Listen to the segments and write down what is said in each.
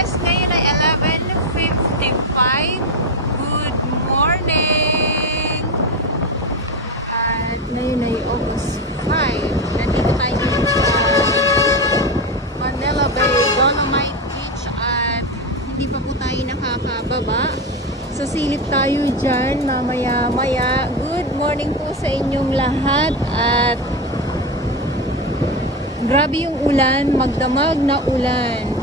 oras ngayon ay 11:55. Good morning! At ngayon ay August 5. Nandito tayo ngayon sa Manila Bay, Dolomite Beach at hindi pa po tayo nakakababa. So silip tayo dyan mamaya-maya. Good morning po sa inyong lahat at grabe yung ulan, magdamag na ulan.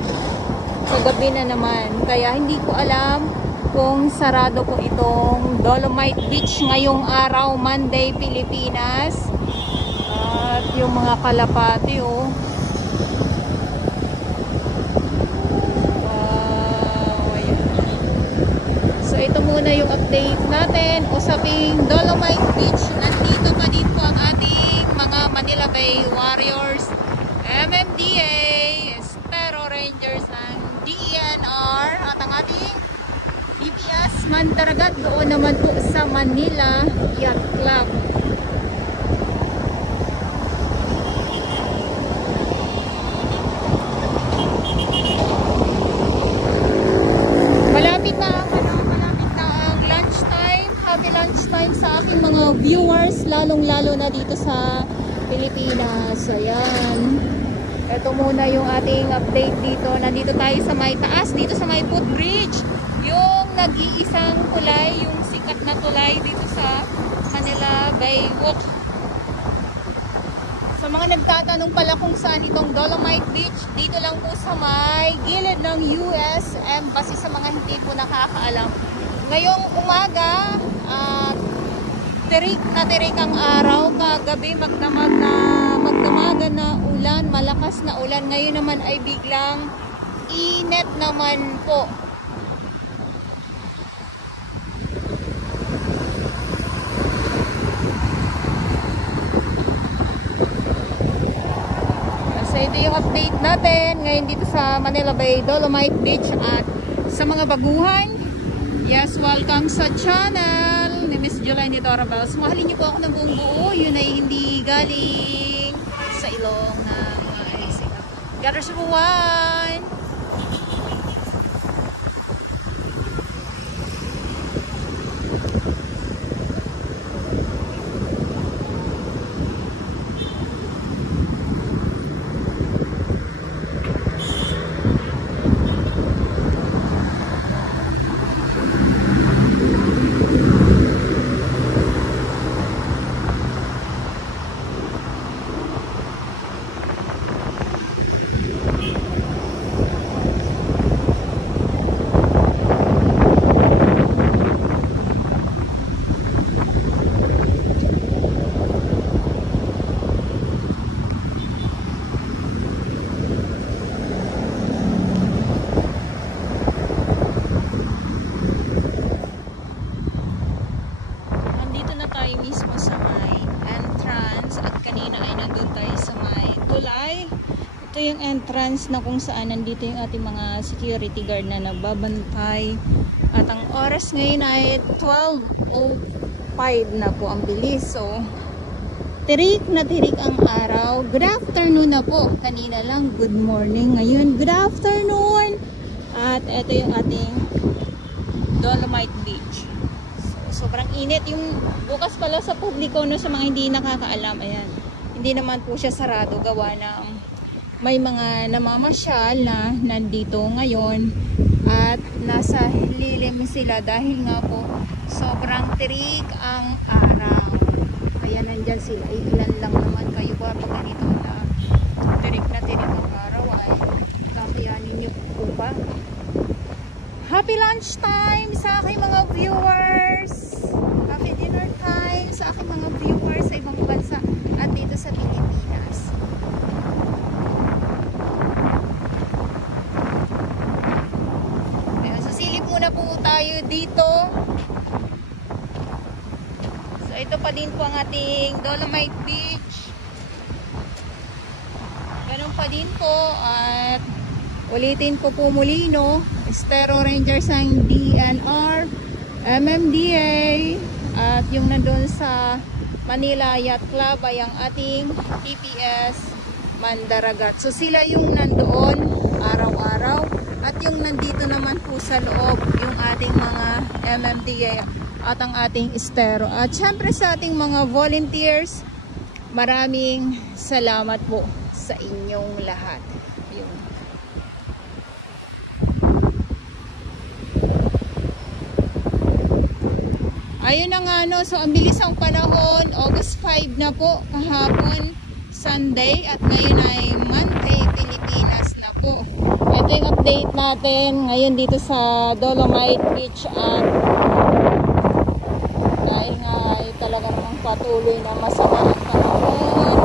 Kagabi na naman. Kaya hindi ko alam kung sarado po itong Dolomite Beach ngayong araw, Monday, Pilipinas. At yung mga kalapati, oh. Wow, ayan. So ito muna yung update natin. Usaping Dolomite Beach. Nandito pa din po ang ating mga Manila Bay Warriors, MMDA, Estero Rangers ng DNR at ang ating DPS Mandaragat doon naman po sa Manila Yacht Club. Malapit na ang lunchtime. Happy lunchtime sa aking mga viewers, lalong-lalo na dito sa Pilipinas. Ayan. Ito muna yung ating update dito. Nandito tayo sa may taas, dito sa may footbridge. Yung nag-iisang tulay, yung sikat na tulay dito sa Manila Bay Walk. Sa mga nagtatanong pala kung saan itong Dolomite Beach, dito lang po sa may gilid ng US Embassy sa mga hindi po nakakaalam. Ngayong umaga, tirik ang araw. Kagabi magdamagan na ulan, malakas na ulan. Ngayon naman ay biglang init naman po. So ito yung update natin ngayon dito sa Manila Bay Dolomite Beach. At sa mga baguhan, yes, welcome sa channel ni Miss July ni Dora Bells. Mahalin niyo po ako ng buong buo. Yun ay hindi galing sa ilong ng isip. Gather sa buwan! Mismo sa may entrance at kanina ay nandun tayo sa may tulay. Ito yung entrance na kung saan nandito yung ating mga security guard na nagbabantay. At ang oras ngayon ay 12:05 na po, ang bilis. So tirik na tirik ang araw. Good afternoon na po. Kanina lang good morning, ngayon good afternoon. At ito yung ating Dolomite Beach. Sobrang init. Yung bukas pala sa publiko, no, sa mga hindi nakakaalam, ayan, hindi naman po siya sarado, gawa ng may mga namamasyal na nandito ngayon at nasa lilim sila dahil nga po sobrang tirik ang araw. Kaya nandyan sila. Ilan lang naman kayo ba pag ganito na tirik ang araw ay kapiyanin nyo po ba? Happy lunchtime sa aking mga viewers. Happy dinner time sa aking mga viewers sa ibang bansa at dito sa Pilipinas. Ayan, so silip muna po tayo dito. So ito pa din po ang ating Dolomite Beach. Ganun pa din po at ulitin ko po muli, no, Estero Rangers ng DNR, MMDA, at yung nandun sa Manila Yacht Club ay ang ating TPS Mandaragat. So sila yung nandoon araw-araw at yung sa loob yung ating mga MMDA at ang ating estero. At syempre sa ating mga volunteers, maraming salamat po sa inyong lahat. Yun. Ayun na nga no, so ang bilis ang panahon, August 5 na po, kahapon Sunday at ngayon ay Monday, Pilipinas na po. Ito yung update natin ngayon dito sa Dolomite Beach at dahil nga ay talaga namang patuloy na masama ang panahon,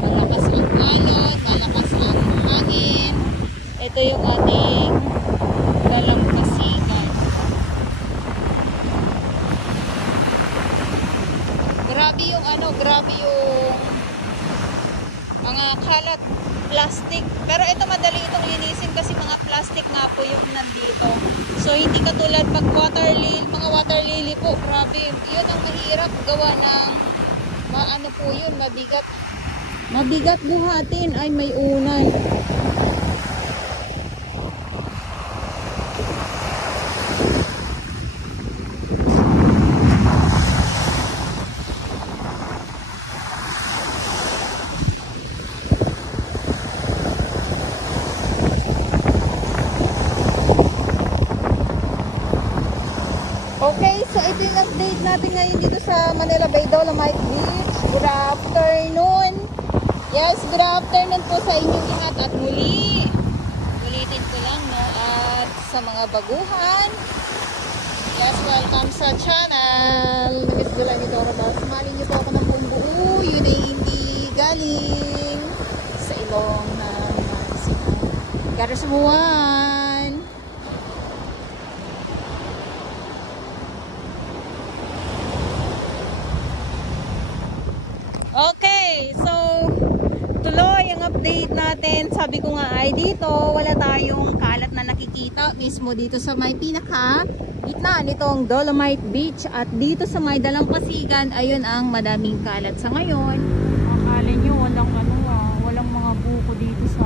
malakas ang alon, malakas ang hangin. Ito yung ating dalampasigan. Grabe yung grabe yung mga kalat, plastic. Pero ito madali itong linisin kasi mga plastic nga po yung nandito. So hindi katulad pag mga water lily po, grabe. Yun ang mahirap gawa ng po yun, mabigat. Mabigat buhatin ay may unan. Okay, so ito yung update natin ngayon dito sa Manila Bay Dolomite Beach. Good afternoon. Yes, good afternoon po sa inyong lahat. At muli, ulitin ko lang, no? At sa mga baguhan, yes, welcome sa channel. Namiss ko lang ito ako ba? Sumali niyo po ako ng buong buo. Yun ay hindi galing sa ilong ng Mansinan. Karasubuan. Okay, so tuloy ang update natin. Sabi ko nga ay dito wala tayong kalat na nakikita mismo dito sa may pinaka gitna nitong Dolomite Beach at dito sa may Dalampasigan ayun ang madaming kalat sa ngayon. Akala nyo walang mga buko dito sa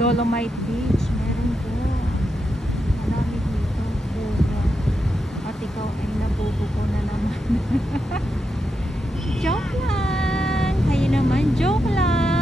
Dolomite Beach. Meron po. Marami dito buko. At ikaw ay nabubuko na naman. Joke lang. Kayo naman, joke lang.